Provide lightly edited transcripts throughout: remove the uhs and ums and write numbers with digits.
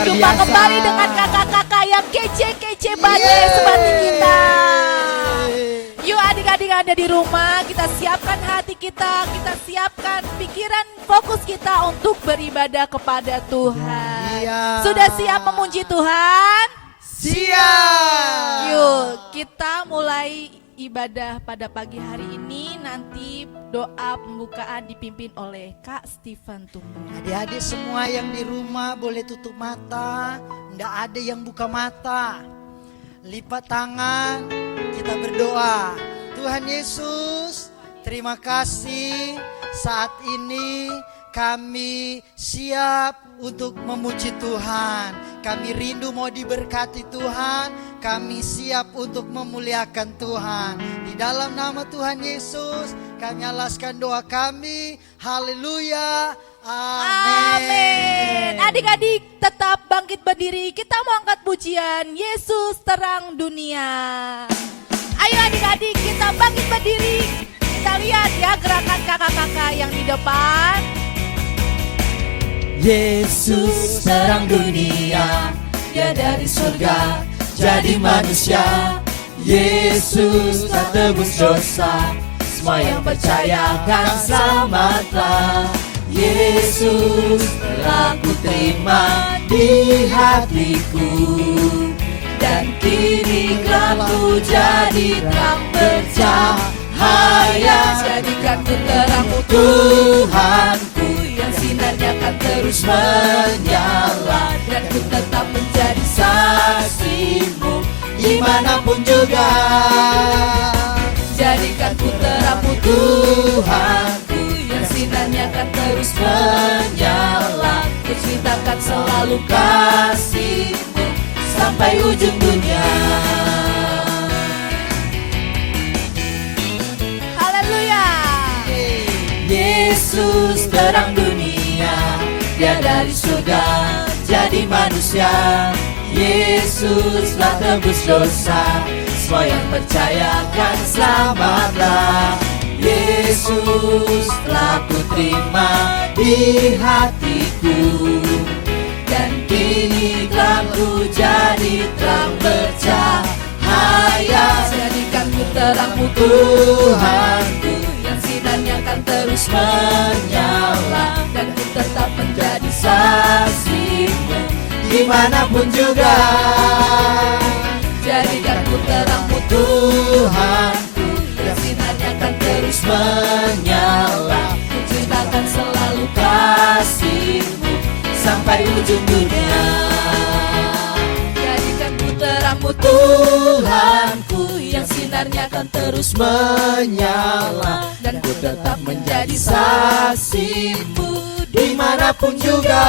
berjumpa kembali dengan kakak-kakak yang kece-kece badai sebati kita. Yuk adik-adik ada di rumah, kita siapkan hati kita siapkan pikiran, fokus kita untuk beribadah kepada Tuhan. Sudah siap memuji Tuhan? Siap. Yuk kita mulai ibadah pada pagi hari ini. Nanti doa pembukaan dipimpin oleh Kak Stephen Tumben. Adik-adik semua yang di rumah boleh tutup mata, nggak ada yang buka mata. Lipat tangan, kita berdoa. Tuhan Yesus, terima kasih saat ini kami siap untuk memuji Tuhan. Kami rindu mau diberkati Tuhan. Kami siap untuk memuliakan Tuhan. Di dalam nama Tuhan Yesus, kami alaskan doa kami. Haleluya. Amin. Adik-adik tetap bangkit berdiri. Kita mau angkat pujian Yesus terang dunia. Ayo adik-adik kita bangkit berdiri. Kita lihat ya gerakan kakak-kakak yang di depan. Yesus terang dunia, Dia dari surga jadi manusia. Yesus telah tebus dosa, semua yang percaya akan selamatlah. Yesus telah ku terima di hatiku, dan kini telah ku jadi terang bercahaya. Jadikan ku terangmu Tuhanku, yang sinarnya akan terus menyala, dan ku tetap menjadi saksimu dimanapun juga. Jadikan ku terangmu Tuhanku, yang sinarnya akan terus menyala, ku ceritakan selalu kasihmu sampai ujung dunia. Haleluya. Yesus terang dunia, Dia dari surga jadi manusia. Yesus telah tebus dosa, semua yang percaya akan selamatlah. Yesus telah ku terima di hatiku, dan kini telah ku jadi terang bercahaya. Jadikan ku terangmu Tuhanku, yang sinarnya akan terus menyala, dan ku tetap menjadi saksimu dimanapun juga. Jadikan ku terangmu Tuhanku, yang sinarnya akan terus menyala, ku ceritakan selalu kasihmu sampai ujung dunia. Jadikan ku terangmu Tuhanku, yang sinarnya akan terus menyala, dan ku tetap menjadi saksimu dimanapun juga.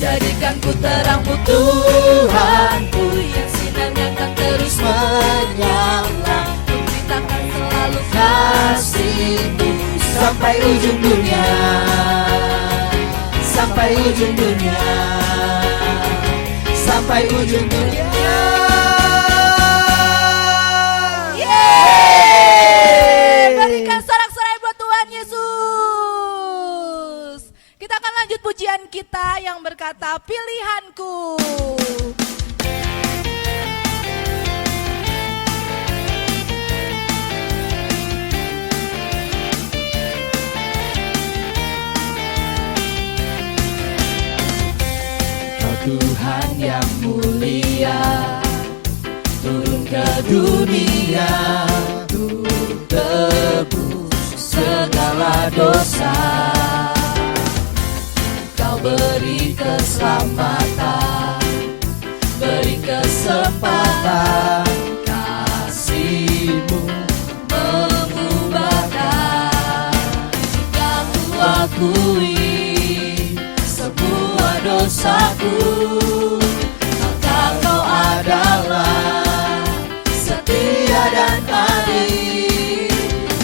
Jadikan ku terangmu Tuhanku, yang sinarnya akan terus menyala, ku ceritakan selalu kasihmu sampai ujung dunia. Sampai ujung dunia, sampai ujung dunia. Yeay! Berikan sorak-sorai buat Tuhan Yesus. Kita akan lanjut pujian kita yang berkata pilihanku. Tuhan yang mulia turun ke dunia, untuk tebus segala dosa. Kau beri keselamatan, beri kesempatan, kasih-Mu mengubahkan. Jika ku akui semua dosaku, maka Kau adalah setia dan adil.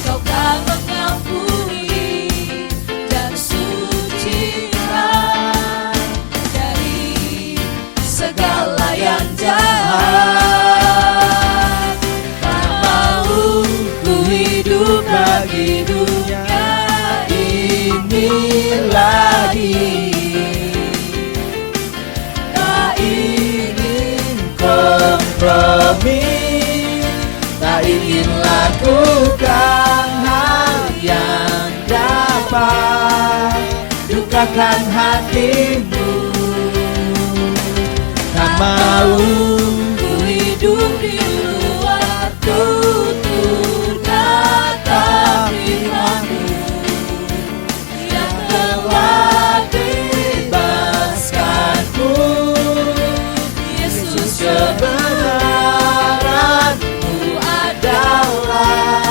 Kau kan mengampuni dan sucikan dari segala yang jahat. Tak mau ku hidup lagi dunia ini lagi. tak ingin lakukan hal yang dapat dukakan hatimu. Tak mau ku hidup di luar tutur kata firman-Mu yang telah bebaskanku. Yesus, kebenaran-Mu adalah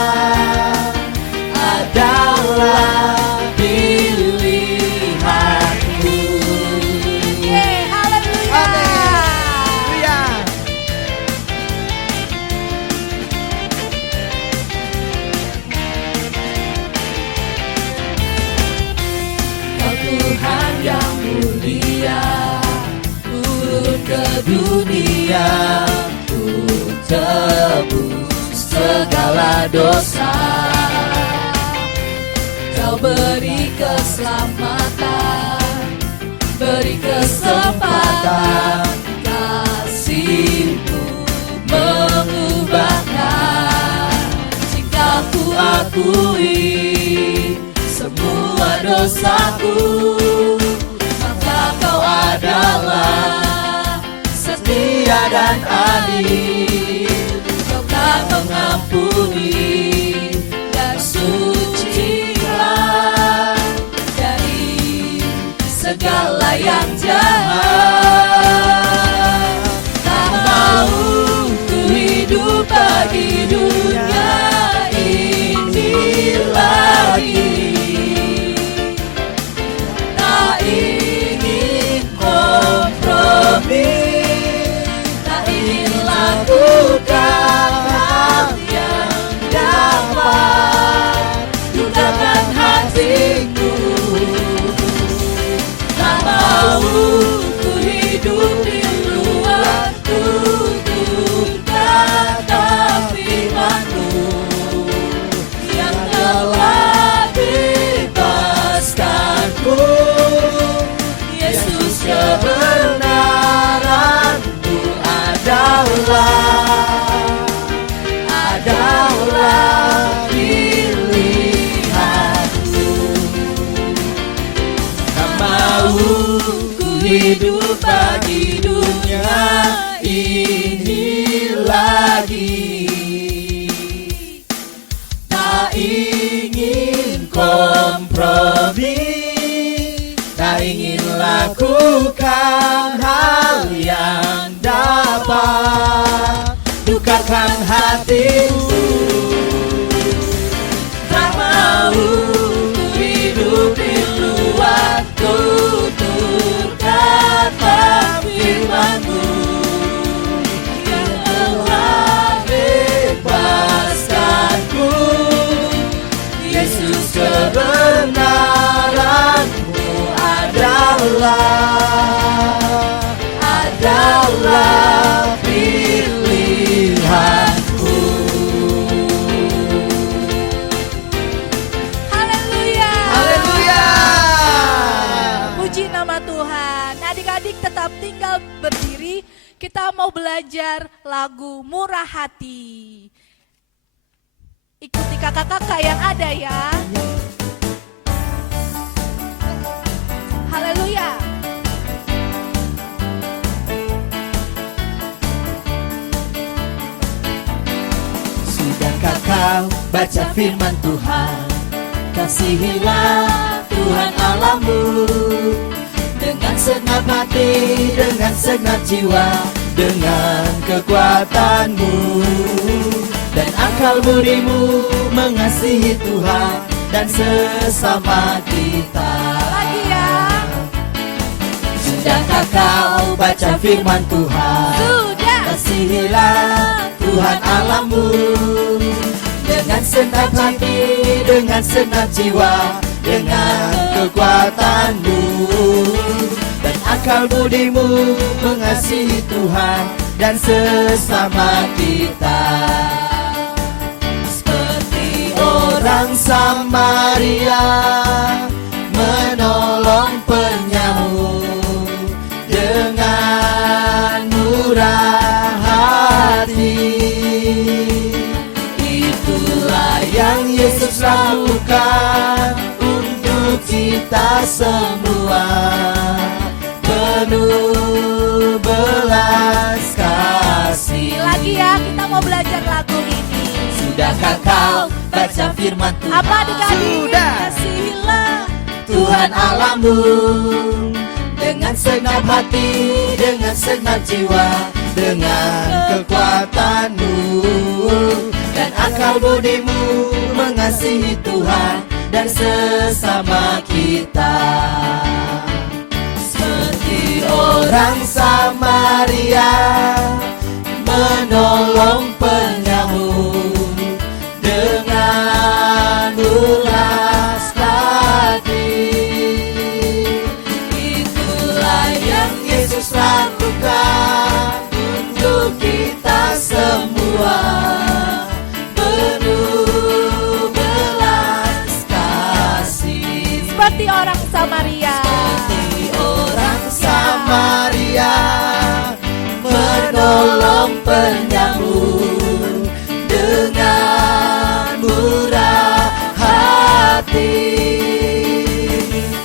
pilihanku. Yeay, haleluya. Haleluya. Kau Tuhan yang mulia, turun ke dunia untuk tebus segala dosa. Kau beri keselamatan, beri kesempatan, kasih-Mu mengubahkan. Jika ku akui semua dosaku, maka Kau adalah setia dan adil. Kau kan mengampuni dan sucikan dari segala yang jahat. Tak mau ku hidup bagi dunia ini lagi. Tak ingin kompromi, tak ingin lakukan hal yang dapat dukakan hatiku. Tak mau ku hidup di luar tutur kata firman-Mu yang telah bebaskanku. Yesus, kebenaran-Mu adalah pilihanku. Tak mau ku hidup bagi dunia ini lagi. Tak ingin kompromi, tak ingin lakukan hal yang dapat dukakan hatimu. Tak mau ku hidup di luar tutur kata firman-Mu yang telah bebaskanku. Yesus, kebenaran-Mu adalah pilihanku. Haleluya. Haleluya. Puji nama Tuhan. Adik-adik tetap tinggal berdiri. Kita mau belajar lagu Murah Hati. Ikuti kakak-kakak yang ada ya. Haleluya. Sudahkah kau baca firman Tuhan? Kasihilah Tuhan Allahmu dengan segenap hati, dengan segenap jiwa, dengan kekuatanmu dan akal budimu. Mengasihi Tuhan dan sesama kita. Lagi ya. Sudahkah kau baca firman Tuhan? Sudah. Kasihilah Tuhan Allahmu dengan segenap hati, dengan segenap jiwa, dengan kekuatanmu dan akal budimu. Mengasihi Tuhan dan sesama kita. Seperti orang Samaria menolong penyamu dengan murah hati. semua, penuh belas kasih. Lagi ya, kita mau belajar lagu ini. Sudahkah kau baca firman Tuhan? Apa adik-adik? Sudah. Kasihilah Tuhan Allahmu dengan segenap hati, dengan segenap jiwa, dengan kekuatanmu dan akal budimu, mengasihi Tuhan dan sesama kita. Seperti orang Samaria menolong penyamun dengan ulas hati. Itulah yang Yesus lakukan untuk kita semua, penuh belas kasih. seperti orang Samaria. Seperti orang Samaria menolong penyamun dengan murah hati.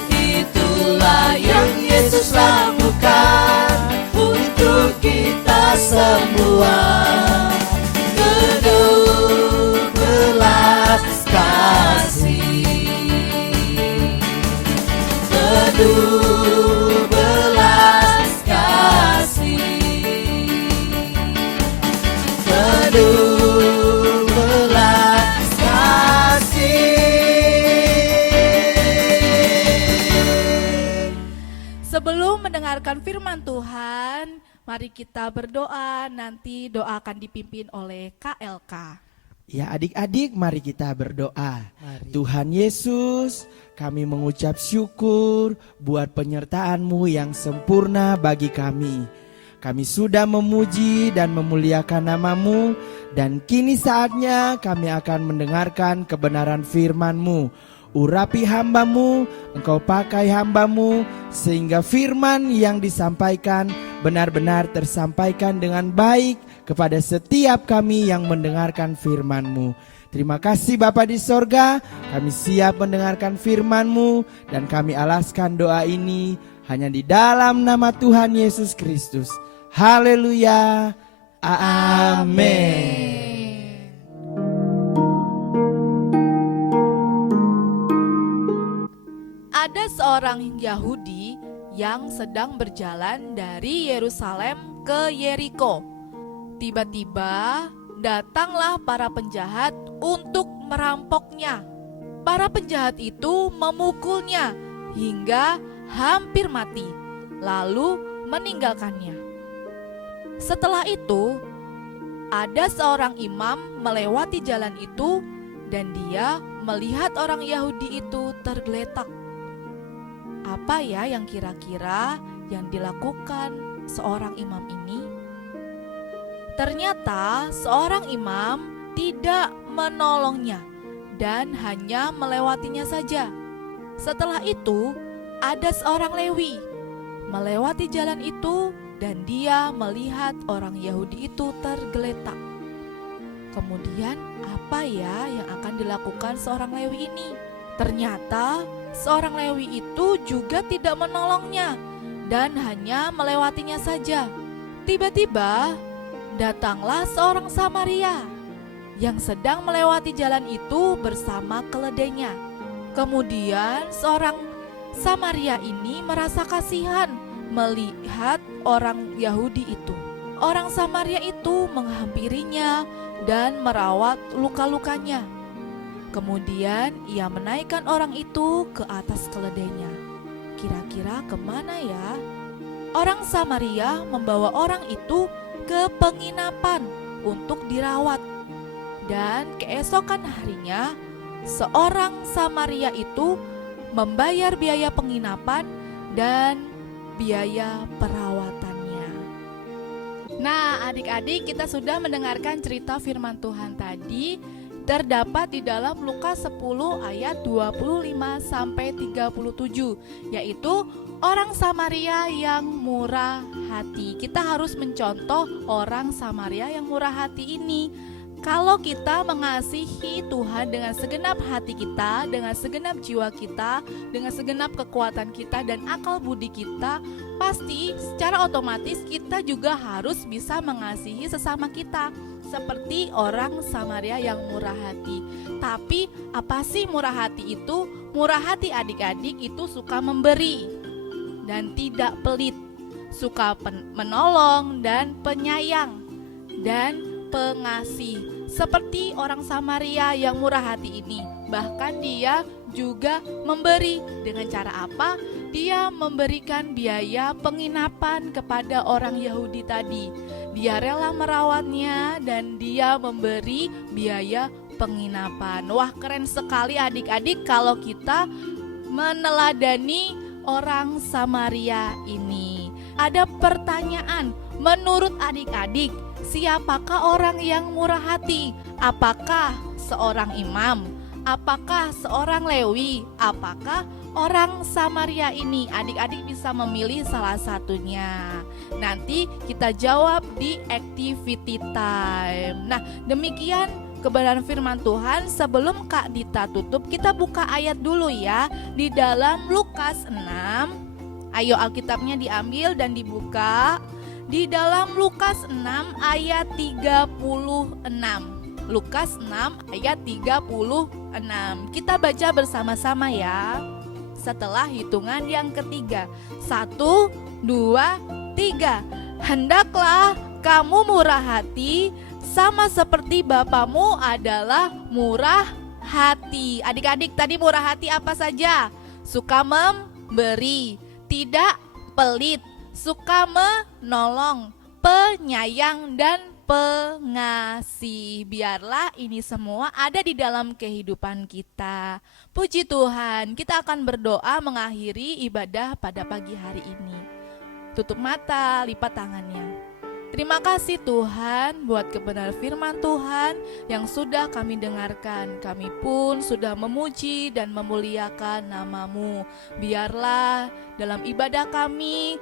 Itulah yang Yesus lakukan untuk kita semua, penuh belas kasih, penuh belas kasih, penuh belas kasih. Sebelum mendengarkan firman Tuhan, mari kita berdoa. Nanti doa akan dipimpin oleh KLK. Ya adik-adik, mari kita berdoa. Mari. Tuhan Yesus, kami mengucap syukur buat penyertaan-Mu yang sempurna bagi kami. Kami sudah memuji dan memuliakan nama-Mu, dan kini saatnya kami akan mendengarkan kebenaran firman-Mu. Urapi hamba-Mu, Engkau pakai hamba-Mu, sehingga firman yang disampaikan benar-benar tersampaikan dengan baik kepada setiap kami yang mendengarkan firman-Mu. Terima kasih Bapa di sorga, kami siap mendengarkan firman-Mu, dan kami alaskan doa ini hanya di dalam nama Tuhan Yesus Kristus. Haleluya, amin. Ada seorang Yahudi yang sedang berjalan dari Yerusalem ke Yeriko. Tiba-tiba datanglah para penjahat untuk merampoknya. Para penjahat itu memukulnya hingga hampir mati, lalu meninggalkannya. Setelah itu, ada seorang imam melewati jalan itu dan dia melihat orang Yahudi itu tergeletak. Apa ya yang kira-kira yang dilakukan seorang imam ini? Ternyata seorang imam tidak menolongnya dan hanya melewatinya saja. Setelah itu, ada seorang Lewi melewati jalan itu dan dia melihat orang Yahudi itu tergeletak. Kemudian apa ya yang akan dilakukan seorang Lewi ini? Ternyata seorang Lewi itu juga tidak menolongnya dan hanya melewatinya saja. Tiba-tiba datanglah seorang Samaria yang sedang melewati jalan itu bersama keledainya. Kemudian seorang Samaria ini merasa kasihan melihat orang Yahudi itu. Orang Samaria itu menghampirinya dan merawat luka-lukanya. Kemudian ia menaikkan orang itu ke atas keledainya. Kira-kira kemana ya? Orang Samaria membawa orang itu ke penginapan untuk dirawat. Dan keesokan harinya, seorang Samaria itu membayar biaya penginapan dan biaya perawatannya. Nah, adik-adik, kita sudah mendengarkan cerita firman Tuhan tadi. Terdapat di dalam Lukas 10 ayat 25 sampai 37, yaitu orang Samaria yang murah hati. Kita harus mencontoh orang Samaria yang murah hati ini. Kalau kita mengasihi Tuhan dengan segenap hati kita, dengan segenap jiwa kita, dengan segenap kekuatan kita dan akal budi kita, pasti secara otomatis kita juga harus bisa mengasihi sesama kita. Seperti orang Samaria yang murah hati. Tapi apa sih murah hati itu? Murah hati adik-adik itu suka memberi dan tidak pelit, suka menolong dan penyayang dan pengasih. Seperti orang Samaria yang murah hati ini, bahkan dia juga memberi. Dengan cara apa? Dia memberikan biaya penginapan kepada orang Yahudi tadi. Dia rela merawatnya dan dia memberi biaya penginapan. Wah, keren sekali adik-adik kalau kita meneladani orang Samaria ini. Ada pertanyaan, menurut adik-adik, siapakah orang yang murah hati? Apakah seorang imam? Apakah seorang Lewi? Apakah orang Samaria ini? Adik-adik bisa memilih salah satunya. Nanti kita jawab di activity time. Nah, demikian kebenaran firman Tuhan. Sebelum Kak Dita tutup, kita buka ayat dulu ya. Di dalam Lukas 6. Ayo Alkitabnya diambil dan dibuka. Di dalam Lukas 6 ayat 36. Lukas 6 ayat 36. Kita baca bersama-sama ya. Setelah hitungan yang ketiga. 1, 2, 3. Hendaklah kamu murah hati sama seperti Bapamu adalah murah hati. Adik-adik, tadi murah hati apa saja? Suka memberi, tidak pelit, suka menolong, penyayang dan pengasih. Biarlah ini semua ada di dalam kehidupan kita. Puji Tuhan, kita akan berdoa mengakhiri ibadah pada pagi hari ini. Tutup mata, lipat tangannya. Terima kasih Tuhan buat kebenaran firman Tuhan yang sudah kami dengarkan. Kami pun sudah memuji dan memuliakan nama-Mu. Biarlah dalam ibadah kami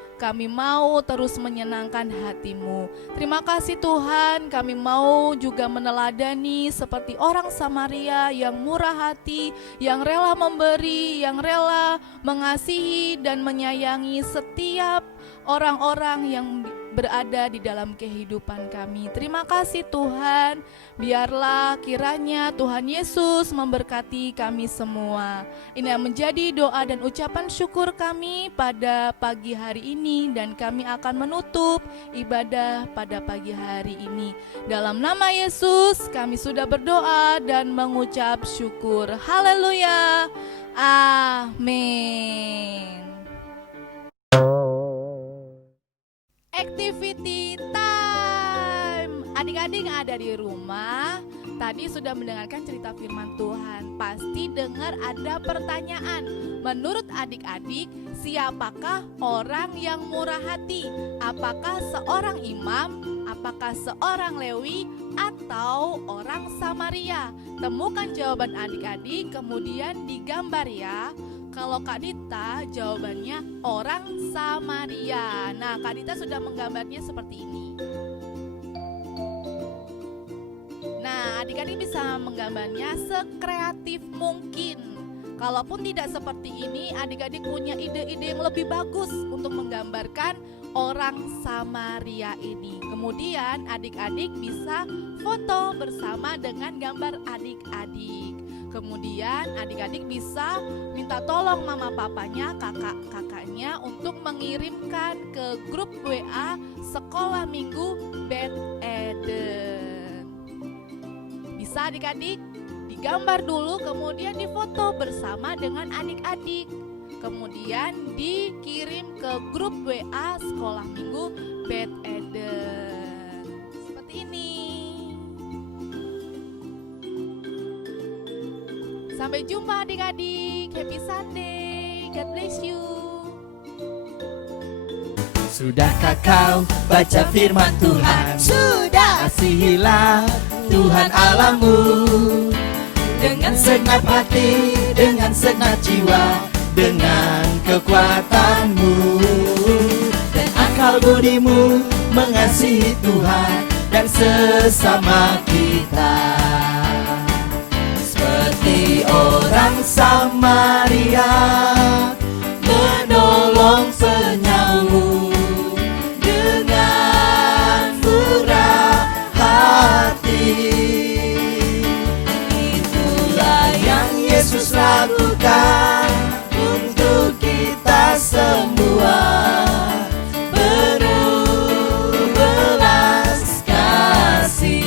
mau terus menyenangkan hati-Mu. Terima kasih Tuhan, kami mau juga meneladani seperti orang Samaria yang murah hati, yang rela memberi, yang rela mengasihi dan menyayangi setiap orang-orang yang berada di dalam kehidupan kami. Terima kasih Tuhan. Biarlah kiranya Tuhan Yesus memberkati kami semua. Ini yang menjadi doa dan ucapan syukur kami pada pagi hari ini, dan kami akan menutup ibadah pada pagi hari ini. Dalam nama Yesus kami sudah berdoa dan mengucap syukur. Haleluya. Amin. Activity time. Adik-adik yang ada di rumah tadi sudah mendengarkan cerita firman Tuhan. Pasti dengar ada pertanyaan. Menurut adik-adik, siapakah orang yang murah hati? Apakah seorang imam? Apakah seorang Lewi? Atau orang Samaria? Temukan jawaban adik-adik, kemudian digambar ya. Kalau Kak Dita jawabannya orang Samaria. Nah, Kak Dita sudah menggambarnya seperti ini. Nah, adik-adik bisa menggambarnya sekreatif mungkin. Kalaupun tidak seperti ini, adik-adik punya ide-ide yang lebih bagus untuk menggambarkan orang Samaria ini. Kemudian adik-adik bisa foto bersama dengan gambar adik-adik. Kemudian adik-adik bisa minta tolong mama papanya, kakak-kakaknya untuk mengirimkan ke grup WA Sekolah Minggu Beth Eden. Bisa adik-adik digambar dulu, kemudian difoto bersama dengan adik-adik. Kemudian dikirim ke grup WA Sekolah Minggu Beth Eden. Seperti ini. Sampai jumpa adik-adik. Happy Sunday. God bless you. Sudahkah kau baca firman Tuhan? Sudah. Kasihilah Tuhan Allahmu dengan segenap hati, dengan segenap jiwa, dengan kekuatanmu dan akal budimu. Mengasihi Tuhan dan sesama kita. orang Samaria menolong penyamu dengan murah hati. Itulah yang Yesus lakukan untuk kita semua, penuh belas kasih.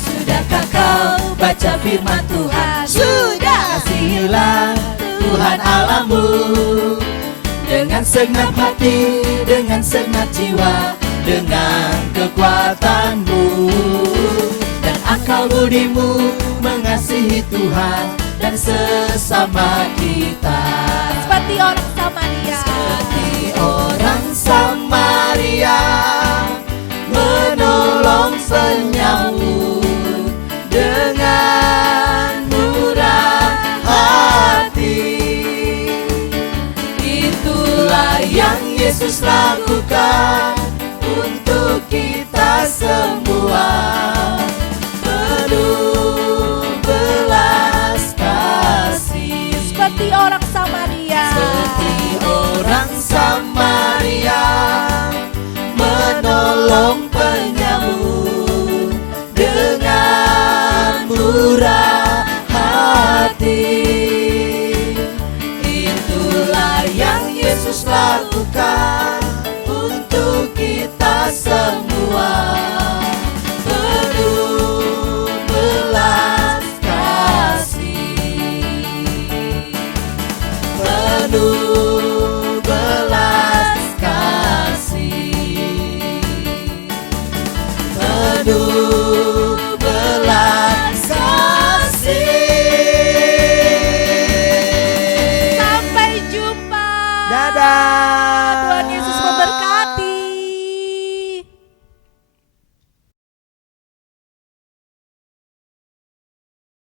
Sudahkah kau baca firman Tuhan? Sudah. Kasihilah Tuhan Allahmu dengan segenap hati, dengan segenap jiwa, dengan kekuatanmu dan akal budimu, mengasihi Tuhan dan sesama kita. Seperti orang Samaria. Seperti orang Samaria menolong penyamu dengan murah hati. Itulah yang Yesus lakukan